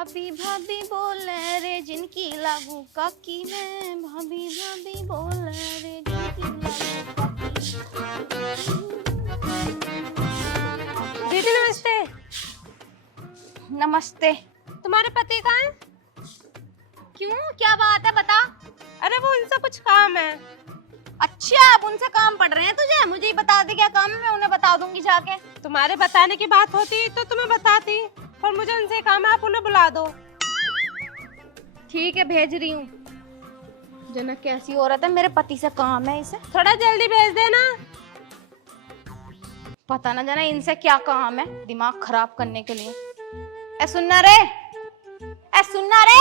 भाभी भाभी बोले रे जिनकी लागू काकी में, भाभी भाभी बोले रे जिनकी लागू काकी। दीदी नमस्ते। नमस्ते। तुम्हारे पति कहाँ हैं? क्यों, क्या बात है बता। अरे वो उनसे कुछ काम है। अच्छा, अब उनसे काम पड़ रहे हैं तुझे? मुझे ही बता दे क्या काम है, मैं उन्हें बता दूंगी जाके। तुम्हारे बताने की बात होती तो तुम्हें बताती, पर मुझे उनसे काम है, आप उन्हें बुला दो। ठीक है, भेज रही हूँ। जना कैसी औरत है, मेरे पति से काम है इसे। थोड़ा जल्दी भेज देना। पता ना जना इनसे क्या काम है, दिमाग खराब करने के लिए। ए सुनना रे, ए सुनना रे।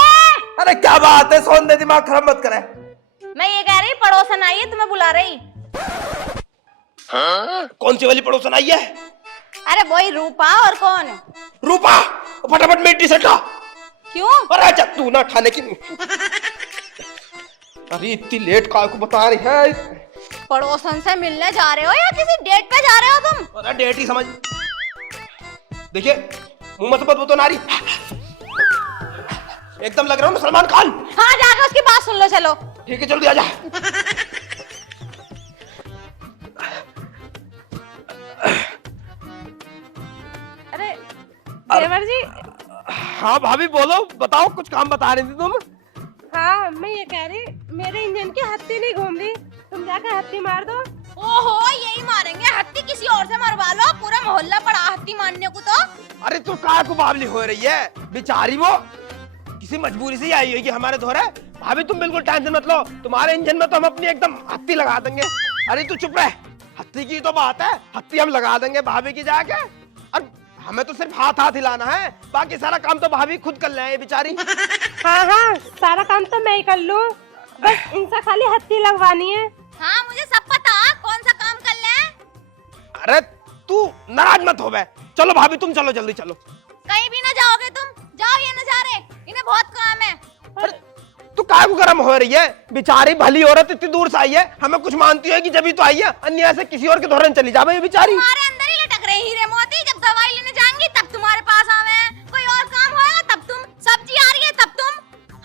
अरे क्या बात है, सोन दे, दिमाग खराब मत करे। मैं ये कह रही पड़ोसन आई है, तुम्हें बुला रही। हाँ? कौन सी वाली पड़ोसन आई है? अरे वही रूपा, और कौन? रूपा, फटाफट मेरी टी-शर्ट ला। क्यों? अरे अच्छा, तू ना खाने की। अरे इतनी लेट काय को बता रही है? पड़ोसन से मिलने जा रहे हो या किसी डेट पे जा रहे हो तुम? अरे डेट ही समझ। देखिए मुंह मत बदबू तो नारी, एकदम लग रहा हूँ मैं सलमान खान। हाँ, जाकर उसकी बात सुन लो, चलो। ठीक है, जल्दी आ जा। अरे देवर जी। हाँ भाभी बोलो, बताओ, कुछ काम बता रही थी तुम। हाँ, मैं ये कह रही, मेरे इंजन की हत्ती नहीं घूम रही, तुम जाकर हत्ती मार दो। ओहो, यही मारेंगे हत्ती? किसी और से मरवा लो, पूरा मोहल्ला पड़ा हत्ती मारने को तो। अरे तू काय को बावली हो रही है, बेचारी वो किसी मजबूरी से ही आई होगी हमारे धोरे। भाभी तुम बिल्कुल टेंशन मत लो, तुम्हारे इंजन में तो हम अपनी एकदम हत्ती लगा देंगे। अरे तू चुप रह, हत्ती की तो बात है, हत्ती हम लगा देंगे भाभी की जाके। और हमें तो सिर्फ हाथ हाथ हिलाना है, बाकी सारा काम तो भाभी खुद कर ले बेचारी। हाँ हाँ, सारा काम तो मैं ही कर लूँ, बस इनसे खाली हत्ती लगवानी है। हाँ, मुझे सब पता, कौन सा काम कर ले। अरे तू नाराज मत हो बे, चलो भाभी तुम चलो, जल्दी चलो। कहीं भी ना जाओगे तुम, जाओ, ये नजारे, इन्हें बहुत काम है। अरे तू काय को गरम हो रही है, बेचारी भली औरत इतनी दूर से आई है, हमें कुछ मानती है कि जब ही तो आई है, अन्य से किसी और के धोरण चली जावे ये बेचारी। तुम्हारे अंदर ही लटक रहे हीरे मोती, जब दवाई लेने जाएंगी तब तुम्हारे पास आवे, कोई और काम होएगा तब तुम, सब्जी आ रही है तब तुम,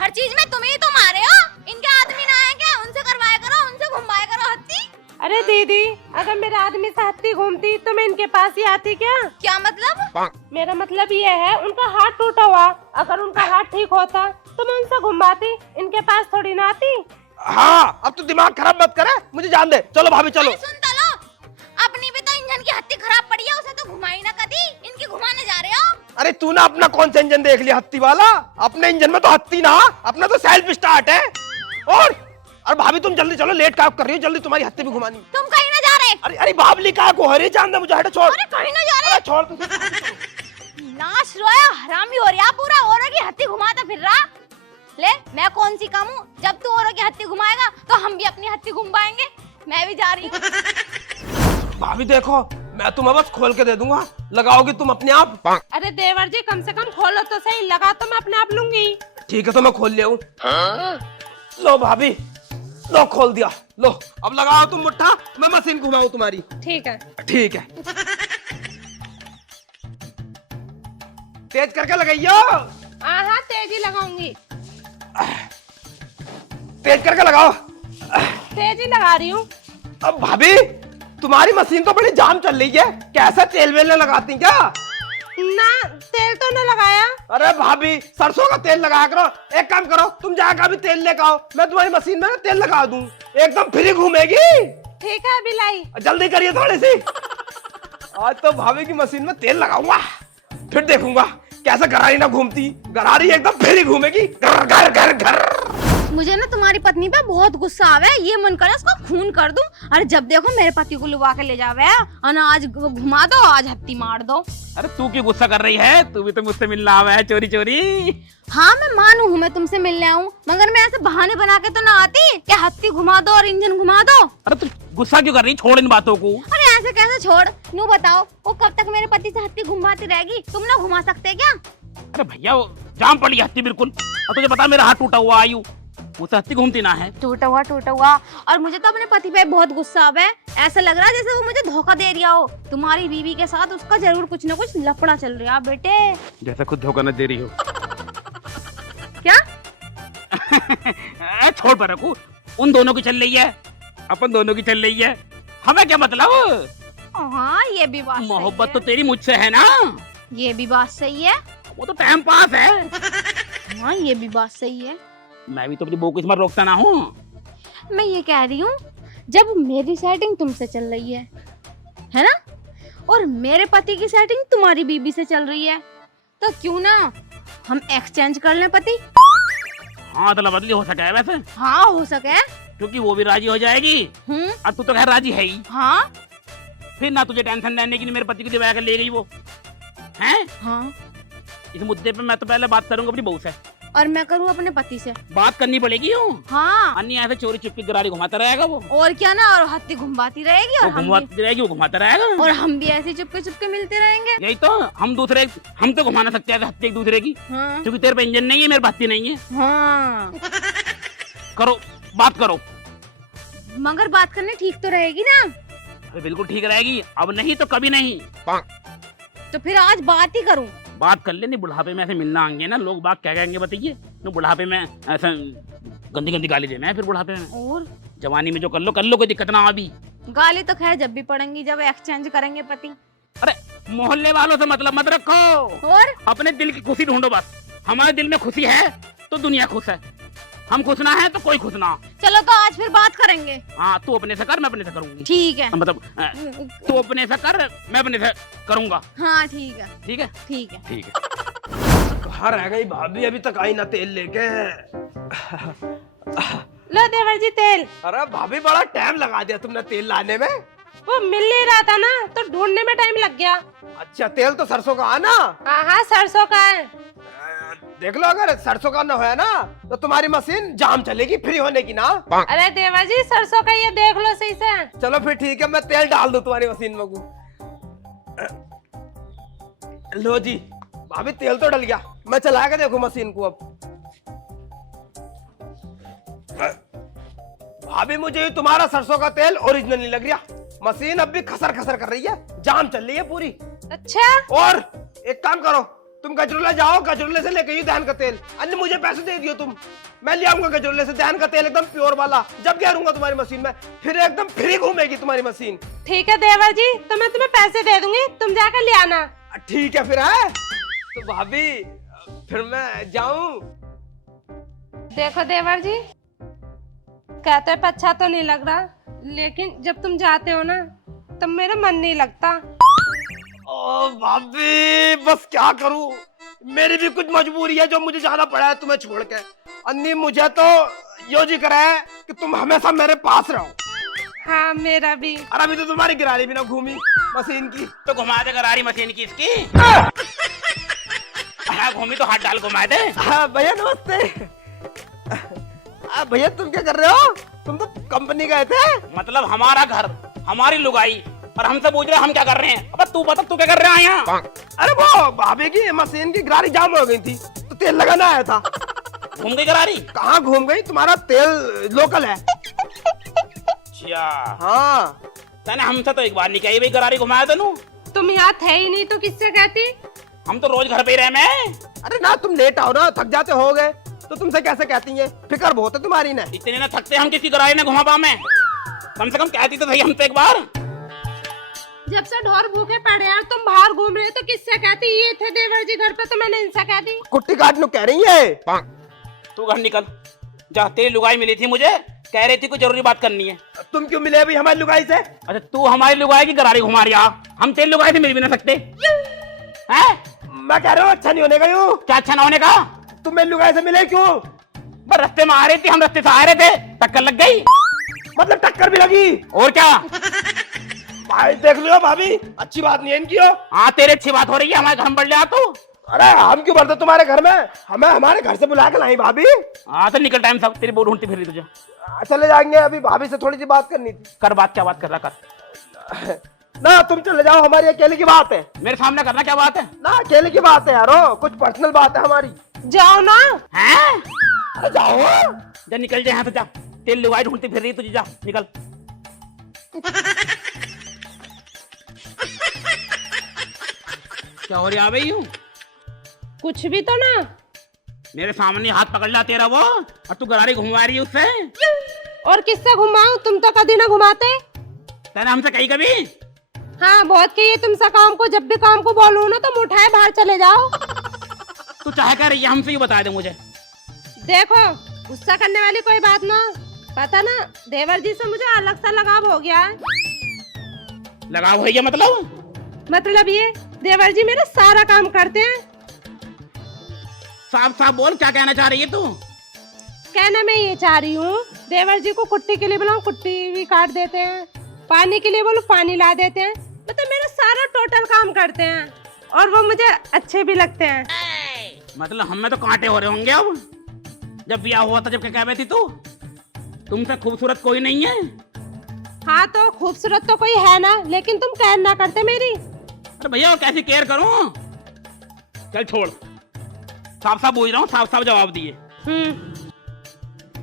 हर चीज में तुम ही तुम आ रहे हो। इनके आदमी ना है क्या? उनसे करवाया करो, उनसे घुमाया करो हत्ती। अरे दीदी, अगर मेरे आदमी से हत्ती घूमती तो मैं इनके पास ही आती क्या? क्या मतलब? मेरा मतलब ये है, उनका हाथ टूटा हुआ, अगर उनका हाथ ठीक होता तो मैं उनसे घुमाती, इनके पास थोड़ी ना आती। हाँ, अब तू दिमाग खराब मत करे, मुझे जान दे, चलो भाभी चलो। सुन तो लो, अपनी भी तो इंजन की हत्ती खराब पड़ी है, उसे तो घुमाई ना कभी, इनकी घुमाने जा रहे हो। अरे तू ना अपना कौन सा इंजन देख लिया हत्ती वाला? अपने इंजन में तो हत्ती ना, अपना तो सेल्फ स्टार्ट है। और अरे भाभी तुम जल्दी चलो, लेट काम कर रही हो, जल्दी तुम्हारी हत्ती भी घुमानी। तुम कहीं ना जा रहे। अरे अरे बाबली का को हरी जान दे मुझे, हटो छोड़। अरे कहीं ना जा रहे। छोड़ तू। नाश रोया हरामी हो रहा, पूरा औरों की हत्ती घुमाता फिर रहा। ले, मैं कौन सी कम हूँ, जब तू औरों की हत्ती घुमाएगा तो हम भी अपनी हत्ती घुमाएंगे। मैं भी जा रही हूँ। भाभी देखो, मैं तुम्हें बस खोल के दे दूंगा, लगाओगी तुम अपने आप। अरे देवर जी, कम से कम खोलो तो सही, लगा तो मैं अपने आप लूंगी। ठीक है, तो मैं खोल लिया हूँ। लो भाभी, लो खोल दिया, लो अब लगाओ तुम मुट्ठा, मैं मशीन घुमाऊं तुम्हारी। ठीक है। ठीक है, तेज करके लगाइयो। हाँ हाँ, तेजी लगाऊंगी, तेज करके लगाओ। तेजी लगा रही हूँ। अब भाभी तुम्हारी मशीन तो बड़ी जाम चल रही है, कैसे तेल वेल न लगाती क्या? ना, तेल तो न लगाया। अरे भाभी, सरसों का तेल लगाया करो। एक काम करो, तुम जाकर अभी तेल लेकर आओ, मैं तुम्हारी मशीन में तेल लगा दूं, एकदम फ्री घूमेगी। ठीक है, अभी लाई। जल्दी करिए थोड़ी सी। आज तो भाभी की मशीन में तेल लगाऊंगा, फिर देखूंगा कैसे गरारी ना घूमती, गरारी एकदम फ्री घूमेगी, घर घर घर घर। मुझे ना तुम्हारी पत्नी पे बहुत गुस्सा आवे, ये मन करे उसको खून कर दूं। अरे जब देखो मेरे पति को लुबा के ले जावे, आज घुमा दो, आज हत्ती मार दो। अरे तू क्यों गुस्सा कर रही है? तू भी तो मुझसे मिलने आवा है चोरी चोरी। हाँ, मैं मानू हूँ, मैं तुमसे मिलने आऊँ, मगर मैं ऐसे बहाने बना के तो ना आती कि हत्ती घुमा दो और इंजन घुमा दो। अरे तू गुस्सा क्यों कर रही? छोड़ इन बातों को। अरे ऐसे कैसे छोड़, नू बताओ, वो कब तक मेरे पति से हत्ती घुमाती रहेगी? तुम ना घुमा सकते क्या? अरे भैया, वो जाम पड़ी हत्ती बिल्कुल, और तुझे पता मेरा हाथ टूटा हुआ, आयु मुझसे हत्ती घूमती ना है। टूटा हुआ। और मुझे तो अपने पति पे बहुत गुस्सा आवे, ऐसा लग रहा है जैसे वो मुझे धोखा दे रहा हो। तुम्हारी बीवी के साथ उसका जरूर कुछ ना कुछ लफड़ा चल रहा है बेटे। जैसे खुद धोखा न दे रही हो। क्या? छोड़ पर रखू, उन दोनों की चल रही है, अपन दोनों की चल रही है, हमें क्या मतलब? हाँ ये भी बात मोहब्बत तो सही तेरी मुझसे है ना, है। ये भी बात सही है। वो तो टाइम पास है। हाँ ये भी बात सही है। मैं भी तो अपनी बहू को इस बार रोकता ना हूँ। मैं ये कह रही हूँ, जब मेरी सेटिंग तुमसे चल रही है ना, और मेरे पति की सेटिंग तुम्हारी बीबी से चल रही है, तो क्यों ना हम एक्सचेंज कर लें पति? हाँ अदला बदली हो सके वैसे, हाँ हो सके। क्योंकि वो भी राजी हो जाएगी और तू तो खैर राजी है ही। हाँ फिर ना तुझे टेंशन लेने की, मेरे पति को दिवा कर ले गई वो हैं। हाँ। इस मुद्दे पे मैं तो पहले बात करूंगा अपनी बहू से, और मैं करूँ अपने पति से। बात करनी पड़ेगी यूं। हाँ अन्य ऐसे चोरी चुपकी गरारी घुमाता रहेगा वो और क्या ना, और हत्ती घुमाती रहेगी, और हम भी, घुमाती रहेगी, वो घुमाता रहेगा। और हम भी ऐसे चुपके चुपके मिलते रहेंगे। यही तो, हम तो घुमा ना सकते हैं हत्ती एक दूसरे की, हाँ क्योंकि तेरे पे इंजन नहीं है, मेरे हत्ती नहीं है। हाँ। करो बात करो। मगर बात करनी ठीक तो रहेगी ना? अरे बिल्कुल ठीक रहेगी, अब नहीं तो कभी नहीं। तो फिर आज बात ही करूं। बात कर ले, नहीं बुढ़ापे में ऐसे मिलना आएंगे ना लोग, बात क्या कहेंगे बताइए। न बुढ़ापे में ऐसा गंदी गंदी गाली देना है फिर बुढ़ापे में। और जवानी में जो कर लो, कोई दिक्कत ना अभी। गाली तो खैर जब भी पड़ेंगी, जब एक्सचेंज करेंगे पति। अरे मोहल्ले वालों से मतलब मत रखो, और अपने दिल की खुशी ढूंढो बस। हमारे दिल में खुशी है तो दुनिया खुश है, हम खुश ना है तो कोई खुश ना। चलो तो आज फिर बात करेंगे। हाँ तू अपने से कर, मैं अपने से करूंगी। ठीक है। मतलब तू अपने से कर, मैं अपने से करूंगा। हाँ ठीक है ठीक है ठीक है। ठीक है। कहाँ रह गई भाभी, अभी तक आई ना तेल लेके। लो देवर जी तेल। अरे भाभी बड़ा टाइम लगा दिया तुमने तेल लाने में। वो मिल नहीं रहा था ना, तो ढूंढने में टाइम लग गया। अच्छा तेल तो सरसों का आना। हाँ सरसों का है। देख लो, अगर सरसों का न होया ना तो तुम्हारी मशीन जाम चलेगी फ्री होने की ना। अरे देवर जी सरसों का ये देख लो सही से। चलो फिर ठीक है, मैं तेल डाल दूं तुम्हारी मशीन में। लो जी भाभी, तेल तो डल गया, मैं चला के देखो मशीन को। अब भाभी मुझे तुम्हारा सरसों का तेल ओरिजिनल नहीं लग रहा, मशीन अब भी खसर खसर कर रही है, जाम चल रही है पूरी। अच्छा और एक काम करो, तुम गजरोला जाओ, गजरोले से लेके दहन का तेल, अन्य मुझे पैसे दे दियो तुम, मैं ले आऊंगा गजरोले से दहन का तेल एकदम प्योर वाला। जब गिरूंगा तुम्हारी मशीन में, फिर एकदम फ्री घूमेगी तुम्हारी मशीन। ठीक है देवर जी, तो मैं तुम्हें पैसे दे दूंगी, तुम जाकर ले आना। ठीक है फिर है तो भाभी, फिर मैं जाऊं। देखो देवर जी, कहते हैं अच्छा तो नहीं लग रहा, लेकिन जब तुम जाते हो ना तब मेरा मन नहीं लगता। ओ भाभी बस क्या करूं, मेरी भी कुछ मजबूरी है जो मुझे जाना पड़ा है तुम्हें छोड़ के। अन्नी मुझे तो यो जी करा है कि तुम हमेशा मेरे पास रहो। हाँ मेरा भी। और अभी तो तुम्हारी गिरारी भी ना घूमी मशीन की। तो घुमा दे गरारी मशीन की इसकी। हाँ घूमी तो हाथ डाल घुमा दे। हाँ भैया नमस्ते। भैया तुम क्या कर रहे हो, तुम तो कंपनी गए थे। मतलब हमारा घर, हमारी लुगाई, और हमसे पूछ रहे हम क्या कर रहे हैं। अब तू बता तू क्या कर रहा है यहाँ। अरे वो भाभी की मशीन की गिरारी जाम हो गई थी, तो तेल लगाना आया था। घूम गई गरारी। कहाँ घूम गई, तुम्हारा तेल लोकल है। अच्छा हाँ तने हमसे तो एक बार नहीं कही भाई गरारी घुमाया तेनू। तुम यहाँ थे ही नहीं तो किससे कहती। हम तो रोज घर पे ही रहे मैं। अरे ना तुम लेट आओ ना, थक जाते हो गए तो तुमसे कैसे कहती है, फिक्र बहुत है तुम्हारी ना। इतने ना थकते हम किसी गरारी ने घुमा पा में, कम से कम कहती तो सही हमसे एक बार। जब से ढोर भूखे पड़े यार, तुम बाहर घूम रहे तो किससे कहती। ये थे देवर जी घर पे तो मैंने इनसे कह दी। कुट्टी काटने कह रही है। तू घर निकल जा, तेरी लुगाई मिली थी मुझे, कह रही थी कोई जरूरी बात करनी है। तुम क्यों मिले अभी हमारी लुगाई से। अच्छा तू हमारी लुगाई की गरारी घुमा रही है, हम तेरी लुगाई से मिल भी ना सकते हैं। मैं कह रहा हूँ अच्छा नहीं होने का। यूं क्या अच्छा ना होने का। तुम मेरी लुगाई से मिले क्यों। बस रास्ते में आ रही थी, हम रास्ते से आ रहे थे, टक्कर लग गई। मतलब टक्कर भी लगी। और क्या। भाई देख लियो भाभी, अच्छी बात नहीं है इनकी हो। हाँ तेरी अच्छी बात हो रही है, हमारे घर में बढ़ जा तू। अरे हम क्यों बढ़ते तुम्हारे घर में, हमें हमारे घर से बुला के लाई भाभी। हाँ तो निकल टाइम सब, तेरी बहू ढूंढती फिर रही तुझे। चले जाएंगे, अभी भाभी से थोड़ी सी बात करनी थी। कर बात, क्या बात कर रहा कर। ना तुम चले जाओ, हमारी अकेले की बात है। मेरे सामने करना क्या बात है। ना अकेले की बात है यारो, कुछ पर्सनल बात है हमारी। जाओ ना। हैं? अरे जाओ। जा निकल जा यहाँ से, जा तेल लुगाई ढूंढती फिर रही तुझे, जा निकल। क्या हो रही है भाई यूं। कुछ भी तो ना। मेरे सामने हाथ पकड़ ला तेरा वो, और तू गरारी घुमा रही है उससे। और किससे घुमाऊं? तुम तो कभी ना घुमाते। तेने हमसे कही कभी? हाँ बहुत कहिए तुमसे काम को, जब भी काम को बोलूं ना तुम उठाए बाहर चले जाओ। तू चाहे कर रही है हमसे ही बता दे मुझे। देखो गुस्सा करने वाली कोई बात ना, पता ना देवर जी से मुझे अलग सा लगाव हो गया है। लगाव हो गया मतलब ये देवर जी मेरा सारा काम करते हैं। साफ साफ बोल, क्या कहना चाह रही है तू? कहना मैं ये चाह रही हूँ, देवर जी को कुट्टी के लिए बुलाऊं, कुट्टी भी काट देते हैं, पानी के लिए बोलो पानी ला देते हैं, मतलब मेरा सारा टोटल काम करते हैं और वो मुझे अच्छे भी लगते हैं। मतलब हमें तो कांटे हो रहे होंगे अब। जब ब्याह हुआ था जब क्या कह रही थी तू, तुमसे खूबसूरत कोई नहीं है। हाँ तो खूबसूरत तो कोई है ना, लेकिन तुम केयर ना करते मेरी। अरे भैया कैसी केयर करूं? चल छोड़, साफ साफ बोल रहा हूँ, साफ साफ जवाब दिए।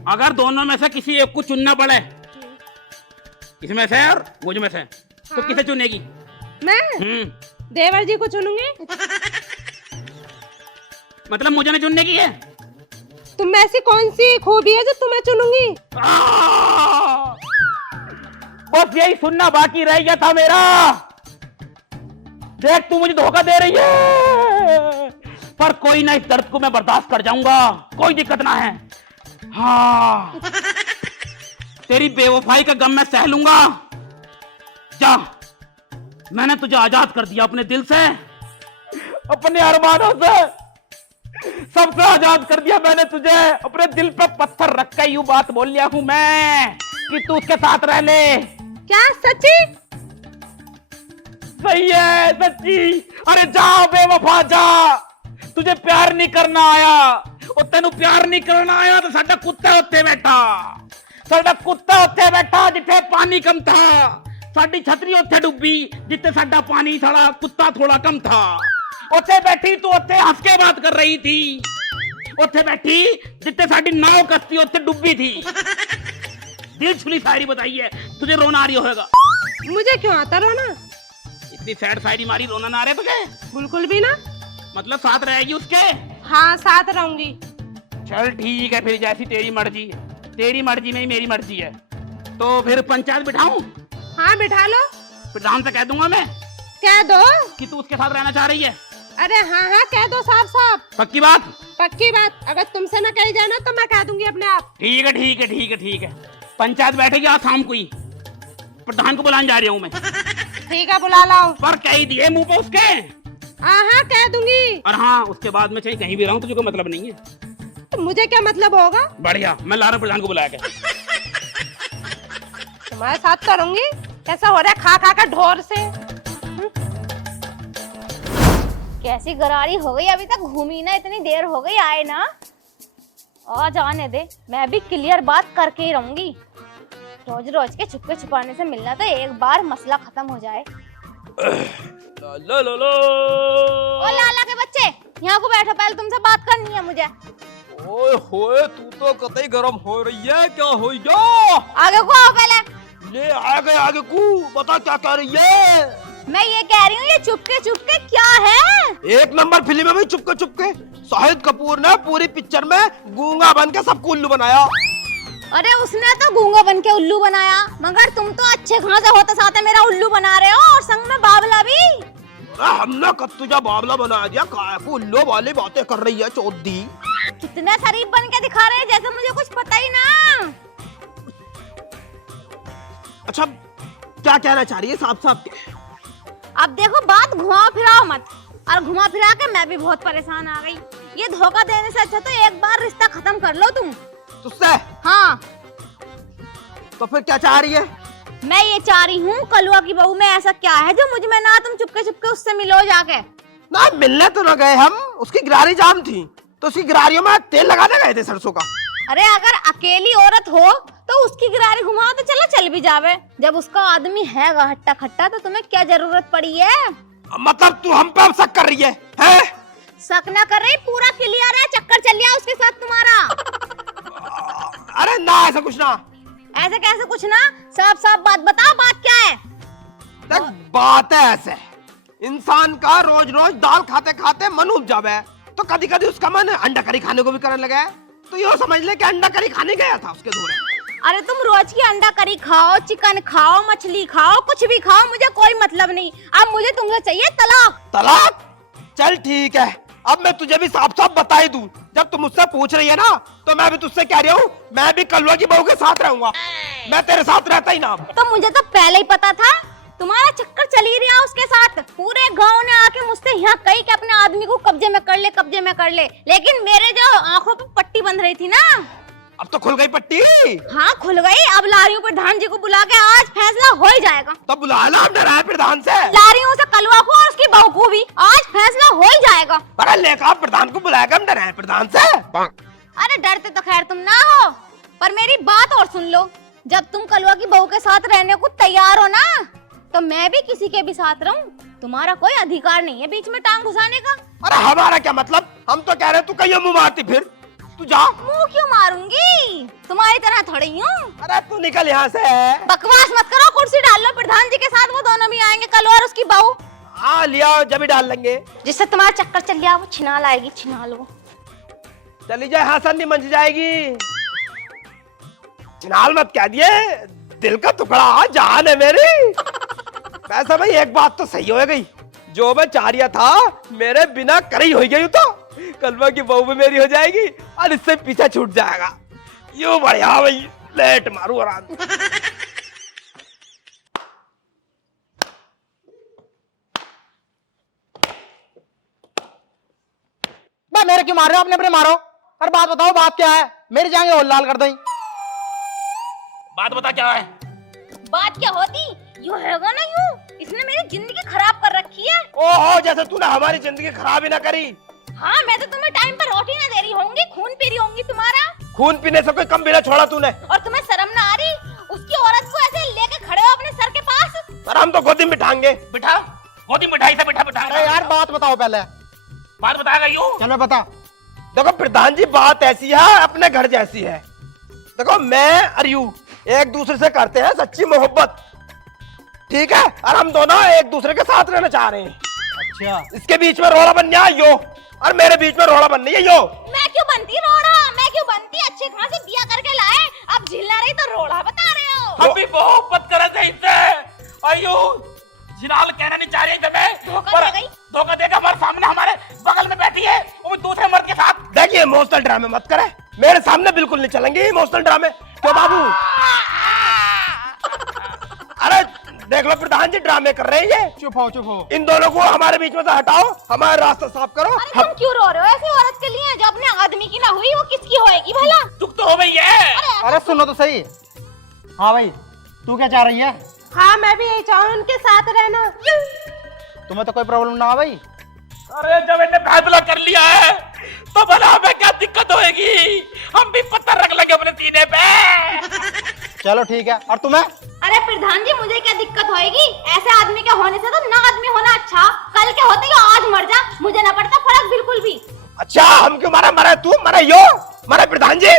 अगर दोनों में से किसी एक को चुनना पड़े, इसमें से और मुझ में से, तो किसे चुनेगी? मैं देवर जी को चुनूंगी। मतलब मुझे नहीं चुनने की है? तुम में ऐसी कौन सी खूबी है जो तुम्हें चुनूंगी? बस यही सुनना बाकी रह गया था मेरा। देख तू मुझे धोखा दे रही है, पर कोई ना, इस दर्द को मैं बर्दाश्त कर जाऊंगा, कोई दिक्कत ना है। हाँ तेरी बेवफाई का गम मैं सह लूंगा। जा, मैंने तुझे आजाद कर दिया अपने दिल से, अपने अरमानों से, सबसे आजाद कर दिया मैंने तुझे। अपने दिल पे पत्थर रख के यूं बात बोल लिया हूं मैं कि तू उसके साथ रह ले। क्या सच्ची? सही है, सच्ची। अरे जा बेवफा जा, तुझे प्यार नहीं करना आया, और तेनू प्यार नहीं करना आया तो साडा कुत्ता उत्ते बैठा, साडा कुत्ता उत्ते बैठा जिथे पानी कम था, साडी छतरी उत्थे डुब्बी जिथे साडा पानी थोड़ा, कुत्ता थोड़ा कम था। उत्थे बैठी तू, उत्थे हंस के बात कर रही थी, उत्थे बैठी जिथे साडी नाव कश्ती उत्थे डुब्बी थी। दिल छुली शायरी बताई है, तुझे रोना आ रही होगा। मुझे क्यों आता रोना? इतनी सैड शायरी मारी, रोना ना आ रहा तुझे? बिल्कुल भी ना। मतलब साथ रहेगी उसके? हाँ साथ रहूंगी। चल ठीक है फिर, जैसी तेरी मर्जी, तेरी मर्जी में ही मेरी मर्जी है। तो फिर पंचायत बिठाऊं? हाँ बिठा लो। प्रधान से कह दूंगा मैं कह दो कि तू उसके साथ रहना चाह रही है। अरे हाँ हाँ कह दो साफ साफ। पक्की बात? पक्की बात, अगर तुमसे ना कही जाना तो मैं कह दूंगी अपने आप। ठीक है ठीक है ठीक है ठीक है, पंचायत बैठेगी आज शाम को ही, प्रधान को बुलाने जा रही हूँ मैं। ठीक है बुला लाओ। पर कह ही दिए मुंह पे उसके। हाँ हाँ कह दूंगी। और हाँ उसके बाद में चाहे कहीं भी रहूं तुझे कोई मतलब नहीं है। तो मुझे क्या मतलब होगा? बढ़िया, मैं ला रहा हूं प्रधान को बुला के। तुम्हारे साथ करूंगी। कैसा हो रहा है खा खा कर ढोर से? कैसी गरारी हो गई, अभी तक घूमी ना, इतनी देर हो गई आए ना। आ जाने दे, मैं भी क्लियर बात करके ही रहूंगी। रोज रोज के छुपके छुपाने से मिलना तो एक बार मसला खत्म हो जाए। ओ लाला के बच्चे, यहाँ को बैठो, पहले तुमसे बात करनी है मुझे। ओए होए, तू तो कतई गरम हो रही है, क्या हो गया? आगे को आओ पहले। ले आगे आगे को बता क्या कह रही है? मैं ये कह रही हूँ, ये चुपके चुपके क्या है? एक नंबर फिल्म है भाई, चुपके चुपके। शाहिद कपूर ने पूरी पिक्चर में गूंगा बन के सबको उल्लू बनाया। अरे उसने तो गूंगा बन के उल्लू बनाया, मगर तुम तो अच्छे खासे होते साथे मेरा उल्लू बना रहे हो, और संग में बाबला भी। हमने कब तुझा बाबला बना दिया, काय को उल्लू वाली बातें कर रही है चौधरी। कितने शरीफ बन के दिखा रहे हैं जैसे मुझे कुछ पता ही ना। अच्छा क्या कहना चाह रही है साफ साफ? अब देखो बात घुमाओ फिराओ मत, और घुमा फिरा के मैं भी बहुत परेशान आ गई। ये धोखा देने से अच्छा तो एक बार रिश्ता खत्म कर लो तुम। तुझसे? हाँ। तो फिर क्या चाह रही है? मैं ये चाह रही हूँ, कलुआ की बहू में ऐसा क्या है जो मुझ में ना, तुम चुपके चुपके उससे मिलो जाके। ना मिलने तो ना गए हम, उसकी गिरारी जाम थी तो उसकी गिरारियों में तेल लगाने गए थे सरसों का। अरे अगर अकेली औरत हो तो उसकी गिरारी घुमाओ तो चलो चल भी जावे, जब उसका आदमी है हट्टा खट्टा तो तुम्हें क्या जरूरत पड़ी है? मतलब तू हम पे अब शक कर रही है? शक ना कर रही, पूरा क्लियर है, चक्कर चल लिया उसके साथ तुम्हारा। अरे ना ऐसा कुछ ना। ऐसे कैसे कुछ ना, साफ साफ बात बताओ, बात क्या है? देख बात है ऐसे, इंसान का रोज रोज दाल खाते खाते मन उब जावे, तो कभी कभी उसका मन अंडा करी खाने को भी करने लगा है। तो यो समझ ले कि अंडा करी खाने गया था उसके धोरे। अरे तुम रोज की अंडा करी खाओ, चिकन खाओ, मछली खाओ, कुछ भी खाओ, मुझे कोई मतलब नहीं। अब मुझे तुमसे चाहिए तलाक। तलाक? चल ठीक है, अब मैं तुझे भी साफ साफ बता ही दूं। जब तुम मुझसे पूछ रही है ना, तो मैं भी तुझसे कह रही हूँ, मैं भी कलवा की बहू के साथ रहूंगा। मैं तेरे साथ रहता ही ना। तो मुझे तो पहले ही पता था तुम्हारा चक्कर चल ही रहा उसके साथ। पूरे गांव ने आके मुझसे यहाँ कही कि अपने आदमी को कब्जे में कर ले, कब्जे में कर ले, लेकिन मेरे जो आंखों पे पट्टी बंध रही थी ना, अब तो खुल गई पट्टी। हाँ खुल गई। अब ला रही हूँ प्रधान जी को बुला के, आज फैसला हो ही जाएगा। तो बुला ला, अब डरा है प्रधान से। ला रही हूँ उसे कलवा को और उसकी बहू को भी, आज फैसला हो ही जाएगा। अरे लेकर प्रधान को बुलाएगा, हम डरा है प्रधान से। अरे डरते तो खैर तुम ना हो, पर मेरी बात और सुन लो। जब तुम कलवा की बहू के साथ रहने को तैयार हो ना, तो मैं भी किसी के भी साथ रहूं। तुम्हारा कोई अधिकार नहीं है बीच में टांग घुसाने का। अरे हमारा क्या मतलब, हम तो कह रहे तू कहीं मुंह मारती, फिर तू जा। मुंह क्यों मारूंगी, तुम्हारी तरह थोड़ी हूँ। अरे तू निकल यहाँ से। बकवास मत करो, कुर्सी डाल लो प्रधान जी के साथ, वो दोनों भी आएंगे, कलवा और उसकी बहू। हाँ लिया, जब ही डाल लेंगे। जिससे तुम्हारा चक्कर चल गया वो छिनाल आएगी, छिनाल वो। चली जाए, हाँ संधि मंच जाएगी। चिनाल मत कह दिए, दिल का टुकड़ा जान है मेरी। वैसे भाई एक बात तो सही हो गई, जो मैं चाह रहा था मेरे बिना कर ही हो गई। तो कलवा की बहू भी मेरी हो जाएगी और इससे पीछे छूट जाएगा। यूं बढ़िया भाई, लेट मारू आराम। बा मेरे क्यों मार रहे हो, अपने अपने मारो। और बात बताओ, बात क्या है? मेरी जाएंगे और लाल कर दें। बात बता क्या है? बात क्या होती, यूं हैगा ना यूं, इसने मेरी जिंदगी खराब कर रखी है। ओहो, जैसे तूने हमारी जिंदगी खराब ही ना करी। हाँ मैं तो तुम्हें टाइम पर रोटी ना दे रही होंगी, खून पी रही होंगी तुम्हारा। खून पीने से कोई कम पीना छोड़ा तूने। और तुम्हें शर्म ना आ रही, उसकी औरत को ऐसे लेके खड़े हो अपने सर के पास। पर हम तो गोदी में बिठाएंगे। बिठा, गोदी मिठाई से बिठा बिठा। अरे यार बात बताओ पहले। बात बताएगा यूं। चलो बता। देखो प्रधान जी, बात ऐसी है, अपने घर जैसी है। देखो मैं और यू एक दूसरे से करते हैं सच्ची मोहब्बत, ठीक है, और हम दोनों एक दूसरे के साथ रहना चाह रहे हैं। अच्छा, इसके बीच में रोड़ा बन गया यो, और मेरे बीच में रोड़ा बन रही है यो। मैं क्यों बनती रोड़ा, मैं क्यों बनती, अच्छे खां से बिया करके लाए, अब झिलना रही तो रोड़ा बता रहे हो। हम भी मोहब्बत कर रहे थे इससे। अयो जिनाल कहना नहीं चाह रही थी मैं, धोखा दे गई। धोखा देगा। हमारे सामने हमारे बगल में बैठी है वो दूसरे मर्द के साथ। देखिए इमोशनल ड्रामे मत करे, मेरे सामने बिल्कुल नहीं चलेंगे इमोशनल ड्रामे। क्यों बाबू? अरे देख लो प्रधान जी ड्रामे कर रहे हैं ये। चुप हो चुप हो। इन दोनों को हमारे बीच में से हटाओ, हमारा रास्ता साफ करो। अरे तुम क्यों रो रहे हो ऐसी औरत के लिए, जो अपने आदमी की ना हुई वो किसकी होएगी भला। दुख तो हो गई है। अरे सुनो तो सही। हाँ भाई, तू क्या चाह रही है? हाँ मैं भी यही चाहूँ उनके साथ रहना। तुम्हें तो कोई प्रॉब्लम ना हो भाई? अरे जब इन्हें फैसला कर लिया है तो भला हमें क्या दिक्कत होएगी, हम भी पत्थर रख लेंगे अपने सीने पे। चलो ठीक है। और तुम्हें? अरे प्रधान जी मुझे क्या दिक्कत होएगी, ऐसे आदमी के होने से तो ना आदमी होना अच्छा। कल के होते ही आज मर जा, मुझे ना पड़ता फर्क बिल्कुल भी। अच्छा हम क्यों मरा, मरे तू, मरे यो, मरे प्रधान जी।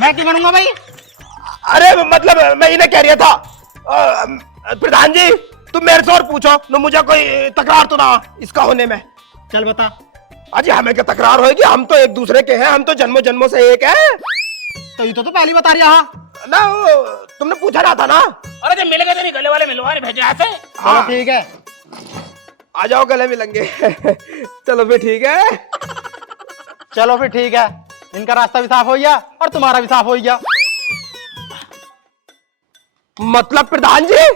मैं क्यों बनूंगा भाई? अरे मतलब मैं इन्हें कह रहा था प्रधान जी, तुम मेरे से और पूछो न, मुझे कोई तकरार तो ना इसका होने में। चल बता। अजी हमें क्या तकरार होगी, हम तो एक दूसरे के हैं, हम तो जन्मों जन्मों से एक है। तो ये तो पहले बता रहा ना तुमने पूछा ना था ना। अरे जब मिलेगा तो नहीं, गले वाले मिलवा भेजे ऐसे। चलो ठीक है, आ जाओ गले मिलेंगे। चलो फिर ठीक है। चलो फिर ठीक है। इनका रास्ता भी साफ हो गया और तुम्हारा भी साफ हो गया। मतलब प्रधान जी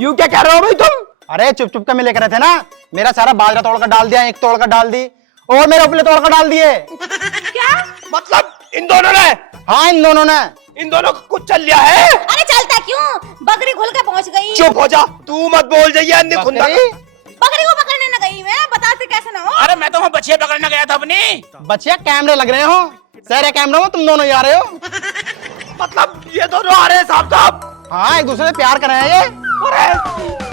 यूं क्या कह रहे हो भाई तुम? अरे चुप चुप के मिले करे थे ना, मेरा सारा बाजरा तोड़ कर डाल दिया, एक तोड़ कर डाल दी और मेरे उपले तोड़ कर डाल दिए। क्या मतलब इन दोनों ने? हाँ इन दोनों ने। इन दोनों को कुछ चल लिया है। अरे चलता क्यों, बकरी खुल के पहुंच गई। चुप हो जा, तू मत बोल जाइए अन्य खुंदा। बकरी को पकड़ने न गई मैं, बताते कैसे ना हो। अरे मैं तो वहाँ बछिया पकड़ने गया था अपनी। बच्चिया कैमरे लग रहे हो, सारे कैमरे में तुम दोनों ही आ रहे हो। मतलब ये दोनों आ रहे हैं साहब साहब? हाँ एक दूसरे से प्यार कर रहे हैं ये। अरे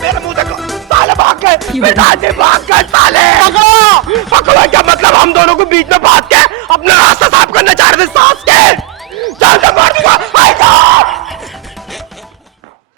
मेरे मुंह देखो, साले भाग गए, प्रधान जी भाग गए साले। पकड़ो पकड़ो, क्या मतलब हम दोनों को बीच में बांध के अपना रास्ता साफ करना चाह रहे थे सांस के। चल मार दूंगा।